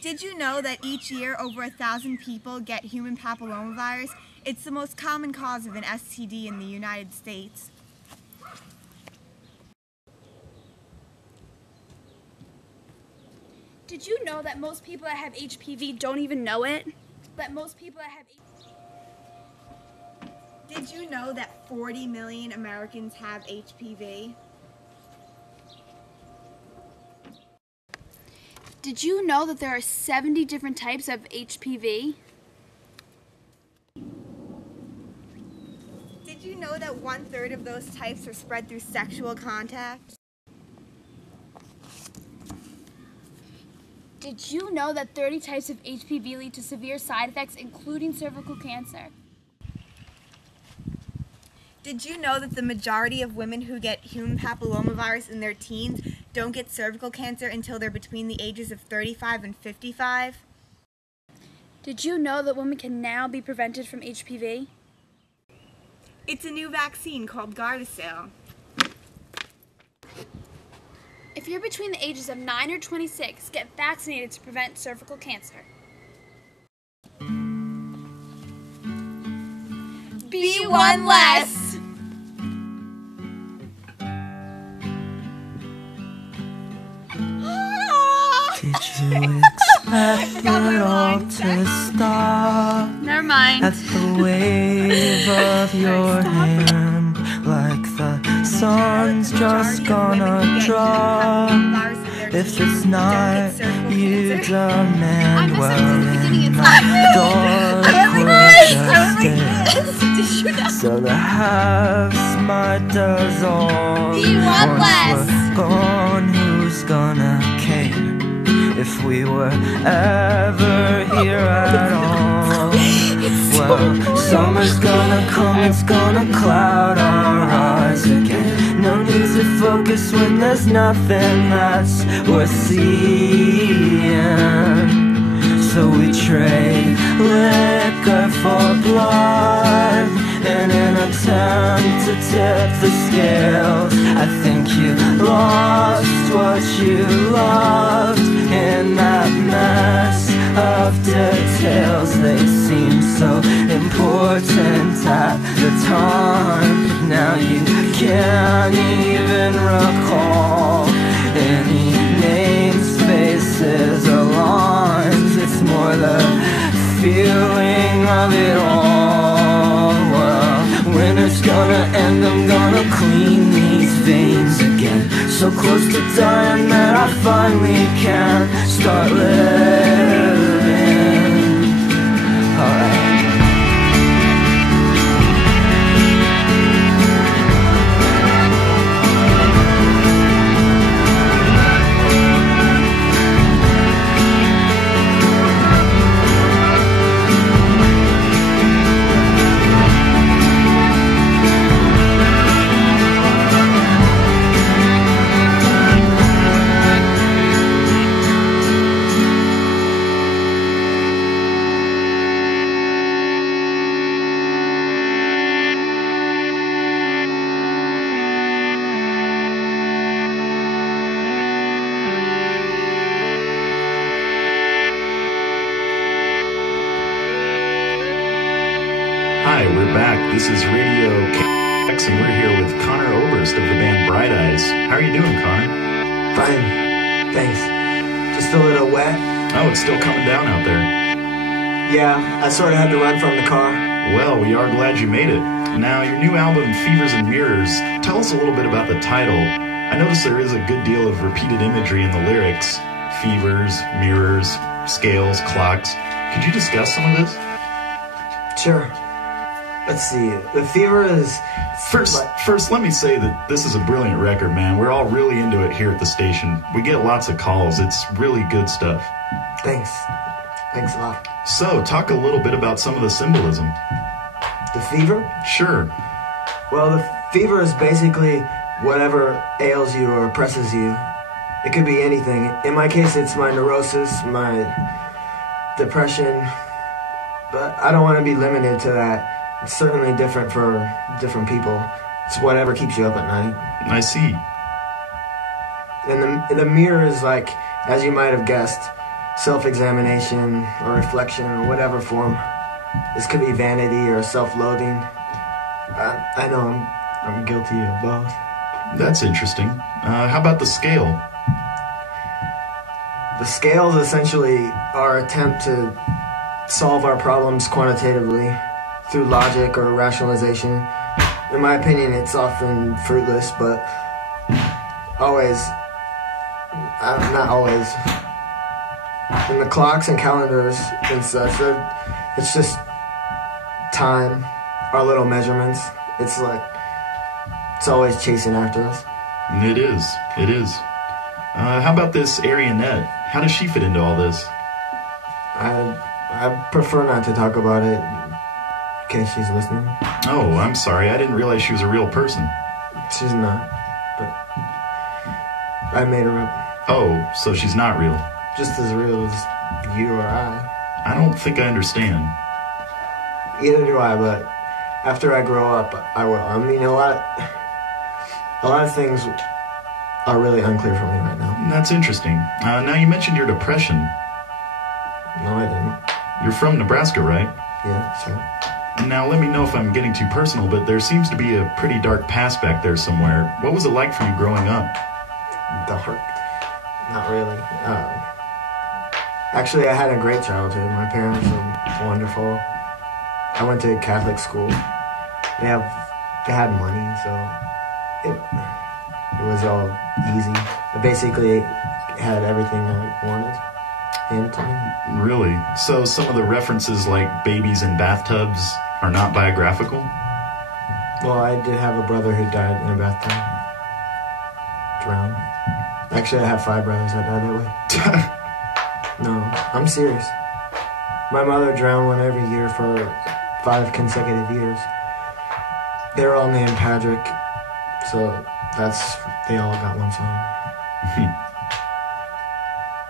Did you know that each year over 1,000 people get human papillomavirus? It's the most common cause of an STD in the United States. Did you know that most people that have HPV don't even know it? Did you know that 40 million Americans have HPV? Did you know that there are 70 different types of HPV? Did you know that 1/3 of those types are spread through sexual contact? Did you know that 30 types of HPV lead to severe side effects, including cervical cancer? Did you know that the majority of women who get human papillomavirus in their teens don't get cervical cancer until they're between the ages of 35 and 55? Did you know that women can now be prevented from HPV? It's a new vaccine called Gardasil. If you're between the ages of 9 or 26, get vaccinated to prevent cervical cancer. Be one less! Did you expect it all to stop? Never mind. At the wave of your hand, like the sun's just gonna drop. If it's not, you demand, well, so the haves might dissolve. Be one less. Once we're gone, who's gonna care if we were ever here at all? Well, summer's gonna come, it's gonna cloud our eyes again. No need to focus when there's nothing that's worth seeing. So we trade liquor for blood in an attempt to tip the scales. I think you lost what you loved in that mess of details. They seem so important at the time, but now you can't even recall any names, faces, or lines. It's more the feeling of it all. Well, winter's gonna end, I'm gonna clean these veins again. So close to dying that I finally can start living. Alright. Hi, we're back. This is Radio KX, and we're here with Connor Oberst of the band Bright Eyes. How are you doing, Connor? Fine, thanks. Just a little wet. Oh, it's still coming down out there. Yeah, I sort of had to run from the car. Well, we are glad you made it. Now, your new album, Fevers and Mirrors, tell us a little bit about the title. I notice there is a good deal of repeated imagery in the lyrics. Fevers, mirrors, scales, clocks. Could you discuss some of this? Sure. Let's see. The fever is... First, let me say that this is a brilliant record, man. We're all really into it here at the station. We get lots of calls. It's really good stuff. Thanks. Thanks a lot. So, talk a little bit about some of the symbolism. The fever? Sure. Well, the fever is basically whatever ails you or oppresses you. It could be anything. In my case, it's my neurosis, my depression. But I don't want to be limited to that. It's certainly different for different people. It's whatever keeps you up at night. I see. And the mirror is like, as you might have guessed, self-examination or reflection or whatever form. This could be vanity or self-loathing. I know I'm guilty of both. That's interesting. How about the scale? The scale is essentially our attempt to solve our problems quantitatively through logic or rationalization. In my opinion, it's often fruitless, but not always. In the clocks and calendars and such, it's just time, our little measurements. It's always chasing after us. It is. How about this Arianette? How does she fit into all this? I prefer not to talk about it in case she's listening. Oh, I'm sorry. I didn't realize she was a real person. She's not, but I made her up. Oh, so she's not real. Just as real as you or I. I don't think I understand. Either do I, but after I grow up, I will. I mean, a lot of things are really unclear for me right now. That's interesting. Now, you mentioned your depression. No, I didn't. You're from Nebraska, right? Yeah, sure. Now, let me know if I'm getting too personal, but there seems to be a pretty dark past back there somewhere. What was it like for you growing up? Dark? Not really. Actually, I had a great childhood. My parents were wonderful. I went to Catholic school. They had money, so it was all easy. I basically had everything I wanted handed to me. Really? So some of the references like babies in bathtubs are not biographical? Well, I did have a brother who died in a bathtub. Drowned. Actually, I have 5 brothers that died that way. No, I'm serious. My mother drowned one every year for 5 consecutive years. They're all named Patrick, so they all got one song.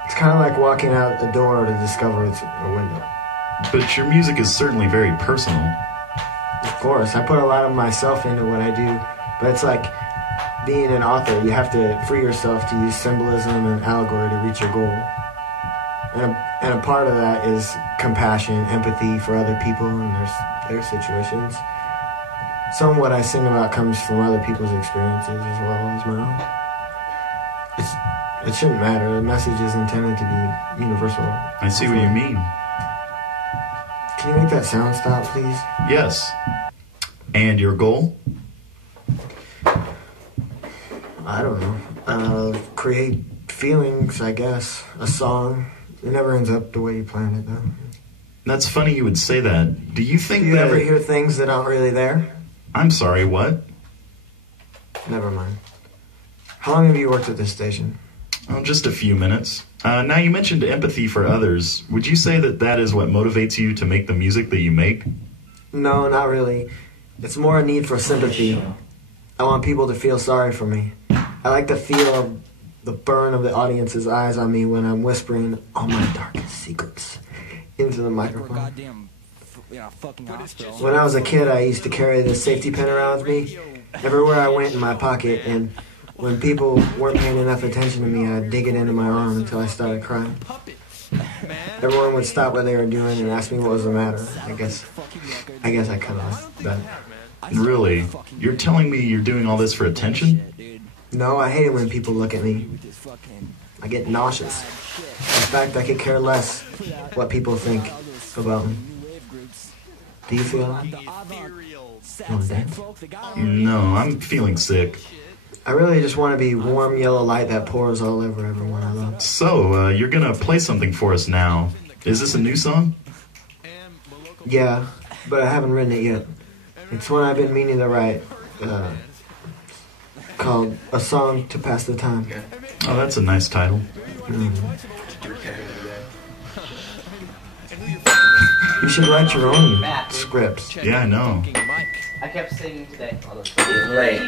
It's kind of like walking out the door to discover it's a window. But your music is certainly very personal. Of course, I put a lot of myself into what I do, but it's like being an author. You have to free yourself to use symbolism and allegory to reach your goal. And a part of that is compassion, empathy for other people and their situations. Some of what I sing about comes from other people's experiences as well as my own. It shouldn't matter. The message is intended to be universal. I see what you mean. Can you make that sound stop, please? Yes. And your goal? I don't know. Create feelings, I guess. A song. It never ends up the way you planned it, though. That's funny you would say that. Do you think Do you that... ever hear things that aren't really there? I'm sorry, what? Never mind. How long have you worked at this station? Oh, just a few minutes. Now, you mentioned empathy for others. Would you say that is what motivates you to make the music that you make? No, not really. It's more a need for sympathy. I want people to feel sorry for me. I like the feel of the burn of the audience's eyes on me when I'm whispering all my darkest secrets into the microphone. When I was a kid, I used to carry this safety pin around with me everywhere I went in my pocket, and when people weren't paying enough attention to me, I'd dig it into my arm until I started crying. Everyone would stop what they were doing and ask me what was the matter. I guess I kind of like that. Really? You're telling me you're doing all this for attention? No, I hate it when people look at me. I get nauseous. In fact, I could care less what people think about me. Do you feel that? You want to dance? No, I'm feeling sick. I really just want to be warm yellow light that pours all over everyone I love. So, you're gonna play something for us now. Is this a new song? Yeah, but I haven't written it yet. It's one I've been meaning to write. Called A Song to Pass the Time. Oh, that's a nice title. You should write your own scripts. Yeah, I know. I kept singing today. It's late.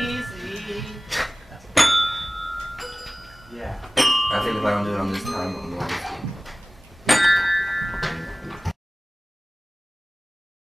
Yeah. I think if I don't do it on this time, I'm going to